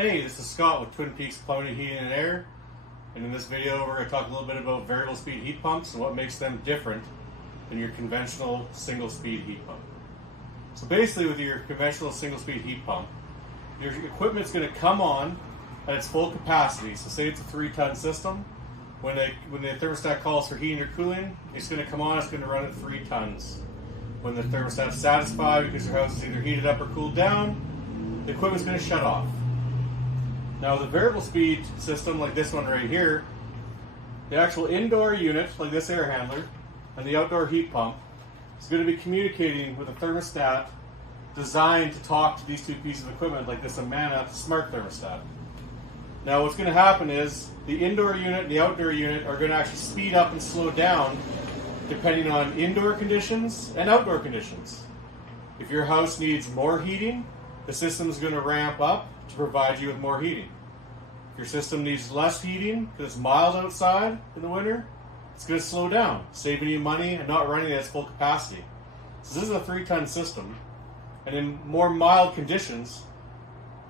Hey, this is Scott with Twin Peaks Plumbing, Heating and Air, and in this video we're going to talk a little bit about variable speed heat pumps and what makes them different than your conventional single speed heat pump. So basically with your conventional single speed heat pump, your equipment's going to come on at its full capacity. So say it's a 3-ton system, when the thermostat calls for heating or cooling, it's going to come on, it's going to run at 3 tons. When the thermostat's satisfied because your house is either heated up or cooled down, the equipment's going to shut off. Now the variable speed system like this one right here, the actual indoor unit like this air handler and the outdoor heat pump is going to be communicating with a thermostat designed to talk to these two pieces of equipment like this Amana smart thermostat. Now what's going to happen is the indoor unit and the outdoor unit are going to actually speed up and slow down depending on indoor conditions and outdoor conditions. If your house needs more heating, the system is going to ramp up to provide you with more heating. If your system needs less heating because it's mild outside in the winter, it's going to slow down, saving you money and not running at its full capacity. So this is a 3-ton system, and in more mild conditions,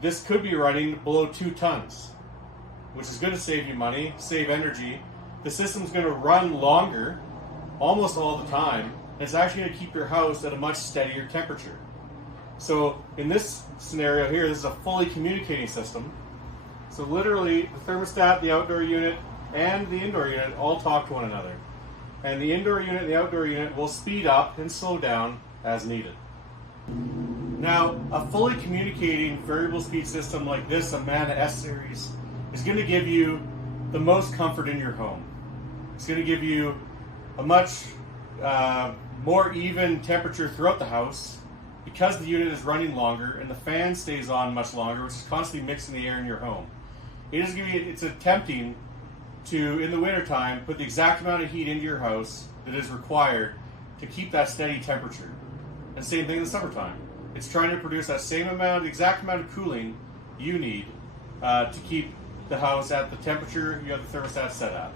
this could be running below 2 tons, which is going to save you money, save energy. The system's going to run longer, almost all the time, and it's actually going to keep your house at a much steadier temperature. So in this scenario here, this is a fully communicating system. So literally the thermostat, the outdoor unit, and the indoor unit all talk to one another. And the indoor unit and the outdoor unit will speed up and slow down as needed. Now, a fully communicating variable speed system like this Amana S series is going to give you the most comfort in your home. It's going to give you a much more even temperature throughout the house, because the unit is running longer and the fan stays on much longer, which is constantly mixing the air in your home. It's attempting to, in the wintertime, put the exact amount of heat into your house that is required to keep that steady temperature. And same thing in the summertime. It's trying to produce that same amount, the exact amount of cooling you need to keep the house at the temperature you have the thermostat set at.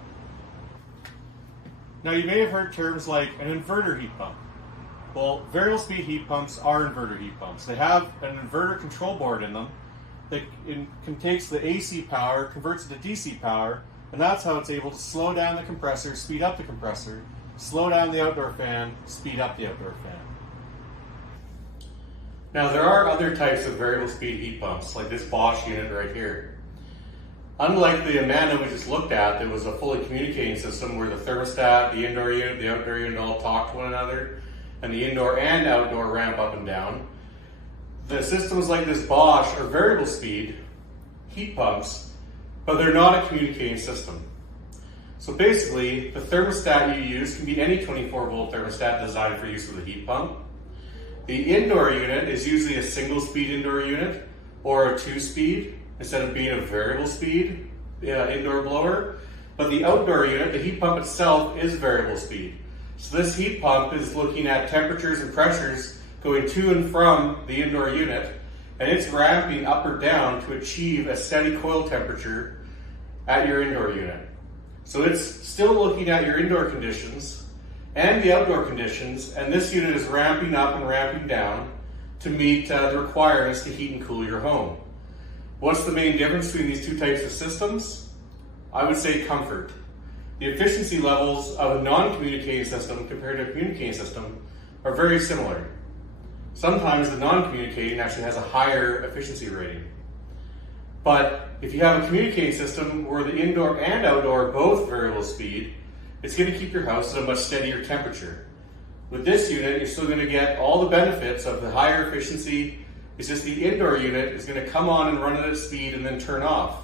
Now you may have heard terms like an inverter heat pump. Well, variable speed heat pumps are inverter heat pumps. They have an inverter control board in them that takes the AC power, converts it to DC power, and that's how it's able to slow down the compressor, speed up the compressor, slow down the outdoor fan, speed up the outdoor fan. Now there are other types of variable speed heat pumps, like this Bosch unit right here. Unlike the Amana we just looked at, that was a fully communicating system where the thermostat, the indoor unit, the outdoor unit all talk to one another, and the indoor and outdoor ramp up and down. The systems like this Bosch are variable speed heat pumps, but they're not a communicating system. So basically, the thermostat you use can be any 24-volt thermostat designed for use with a heat pump. The indoor unit is usually a single speed indoor unit or a 2-speed instead of being a variable speed indoor blower. But the outdoor unit, the heat pump itself, is variable speed. So this heat pump is looking at temperatures and pressures going to and from the indoor unit, and it's ramping up or down to achieve a steady coil temperature at your indoor unit. So it's still looking at your indoor conditions and the outdoor conditions, and this unit is ramping up and ramping down to meet the requirements to heat and cool your home. What's the main difference between these two types of systems? I would say comfort. The efficiency levels of a non-communicating system compared to a communicating system are very similar. Sometimes the non-communicating actually has a higher efficiency rating. But if you have a communicating system where the indoor and outdoor are both variable speed, it's going to keep your house at a much steadier temperature. With this unit, you're still going to get all the benefits of the higher efficiency. It's just the indoor unit is going to come on and run at its speed and then turn off.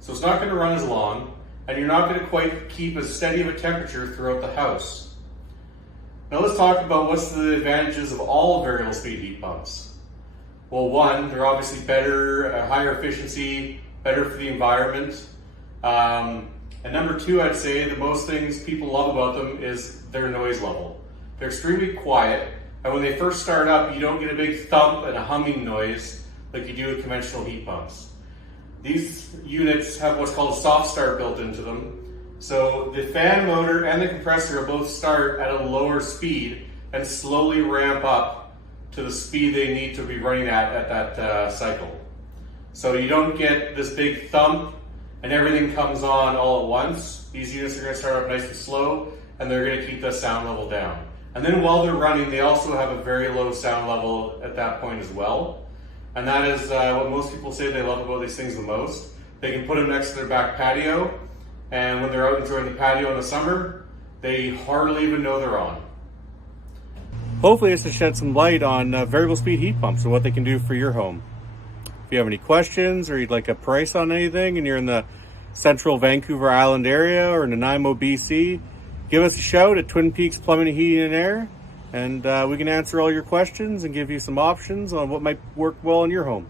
So it's not going to run as long, and you're not going to quite keep as steady of a temperature throughout the house. Now let's talk about what's the advantages of all variable speed heat pumps. Well, one, they're obviously better, higher efficiency, better for the environment. And number two, I'd say the most things people love about them is their noise level. They're extremely quiet, and when they first start up, you don't get a big thump and a humming noise like you do with conventional heat pumps. These units have what's called a soft start built into them. So the fan motor and the compressor will both start at a lower speed and slowly ramp up to the speed they need to be running at that cycle. So you don't get this big thump and everything comes on all at once. These units are going to start up nice and slow, and they're going to keep the sound level down. And then while they're running, they also have a very low sound level at that point as well. And that is what most people say they love about these things the most. They can put them next to their back patio, and when they're out enjoying the patio in the summer, they hardly even know they're on. Hopefully this has shed some light on variable speed heat pumps and what they can do for your home. If you have any questions or you'd like a price on anything and you're in the central Vancouver Island area or Nanaimo, BC, give us a shout at Twin Peaks Plumbing, Heating and Air, and we can answer all your questions and give you some options on what might work well in your home.